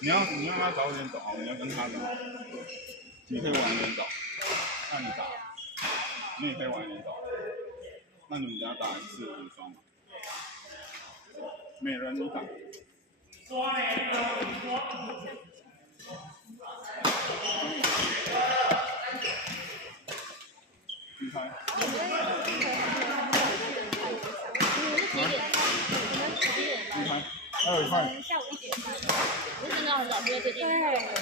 你要他早点走，你要跟他走，你可以晚一点走，那你打，你也可以晚一点走，那你们等下打4-5双嘛，每人一打。你猜？你猜？还有一块。下午1点半，不是真的很早就在这边。对，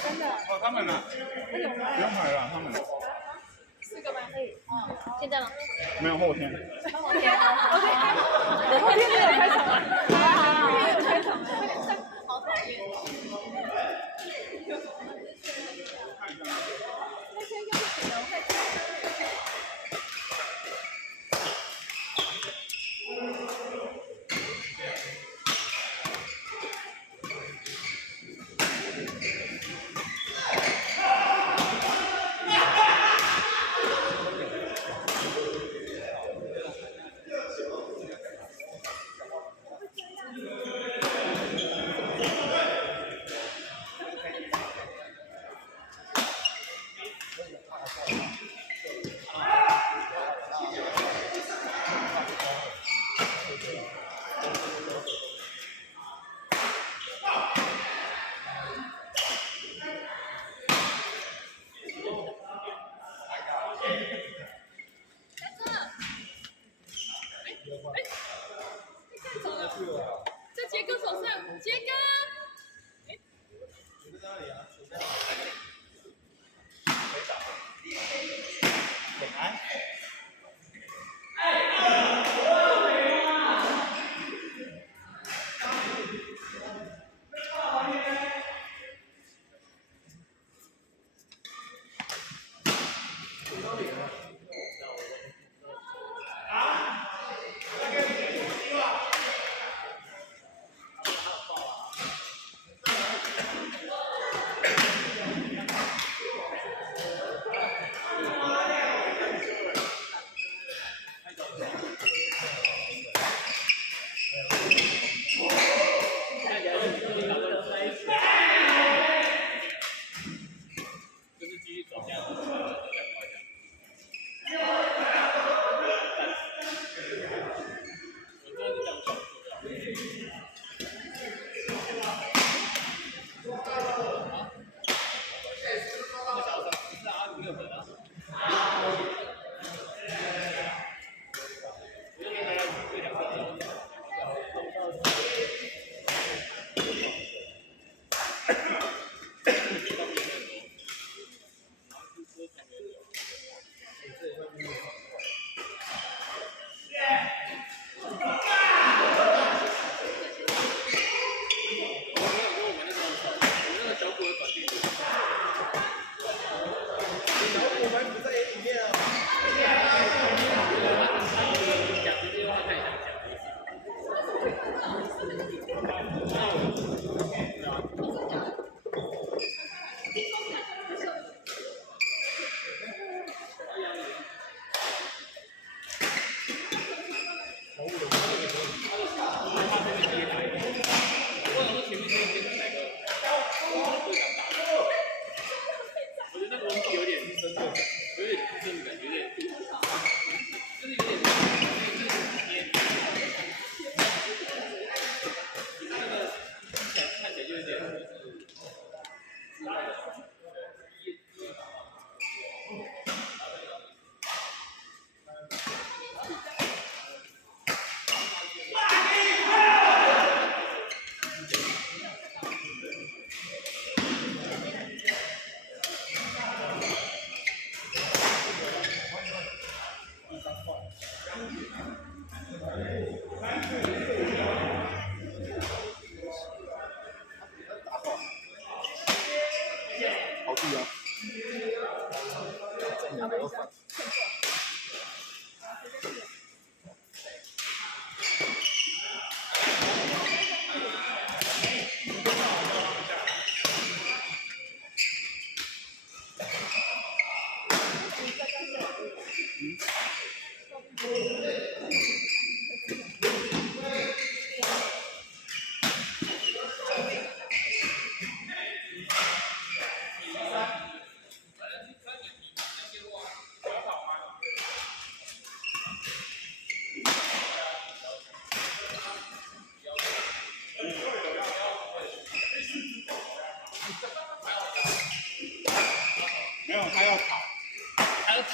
真的。哦，他们呢？不用排了，他们。4个吗？可以。现在吗？没有后天。后天没有开场。后天有开场。好讨厌。在杰哥手上，杰哥。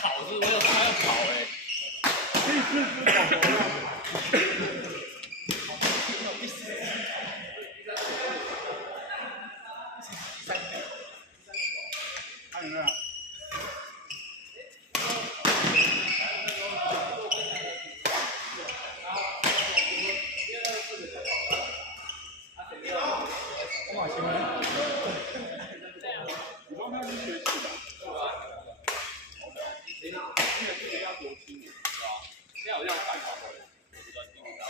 跑是，我有时候要跑哎。第四只狗狗了。看有没有？你说他是学习的，这个自己要多轻，是吧？现在好像反跑了，不断进步到。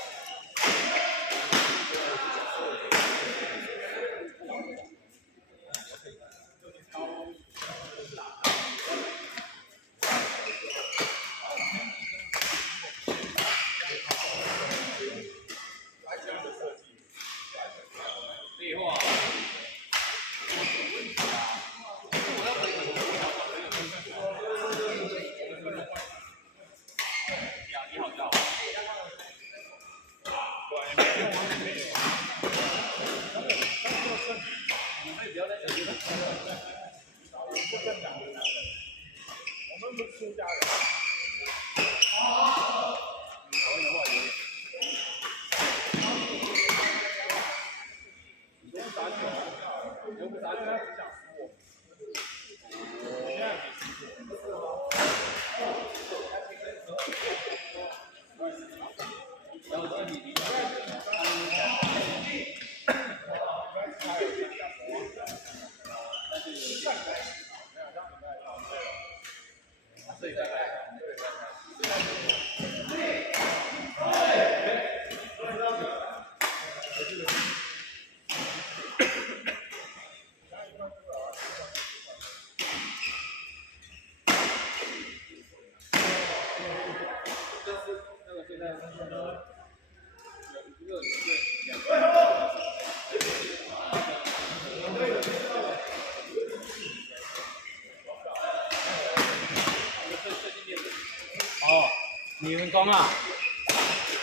废话。你好，你好。我们不是出家人。你不打球，你不打球，他只想输我。我现在没输过。然后说你所以再来。那个现在一个2个。哦，你成功了。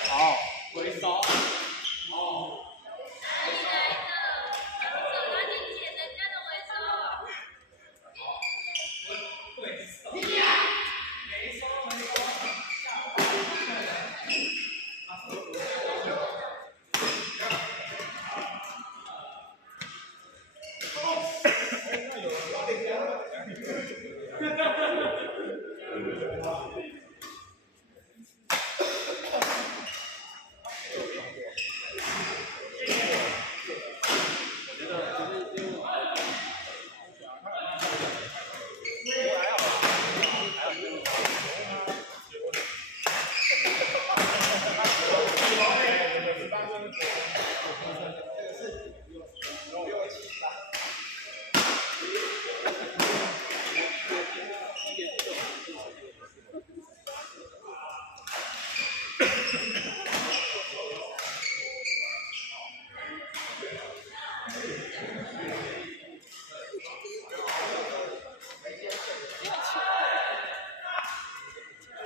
好，回收。哦。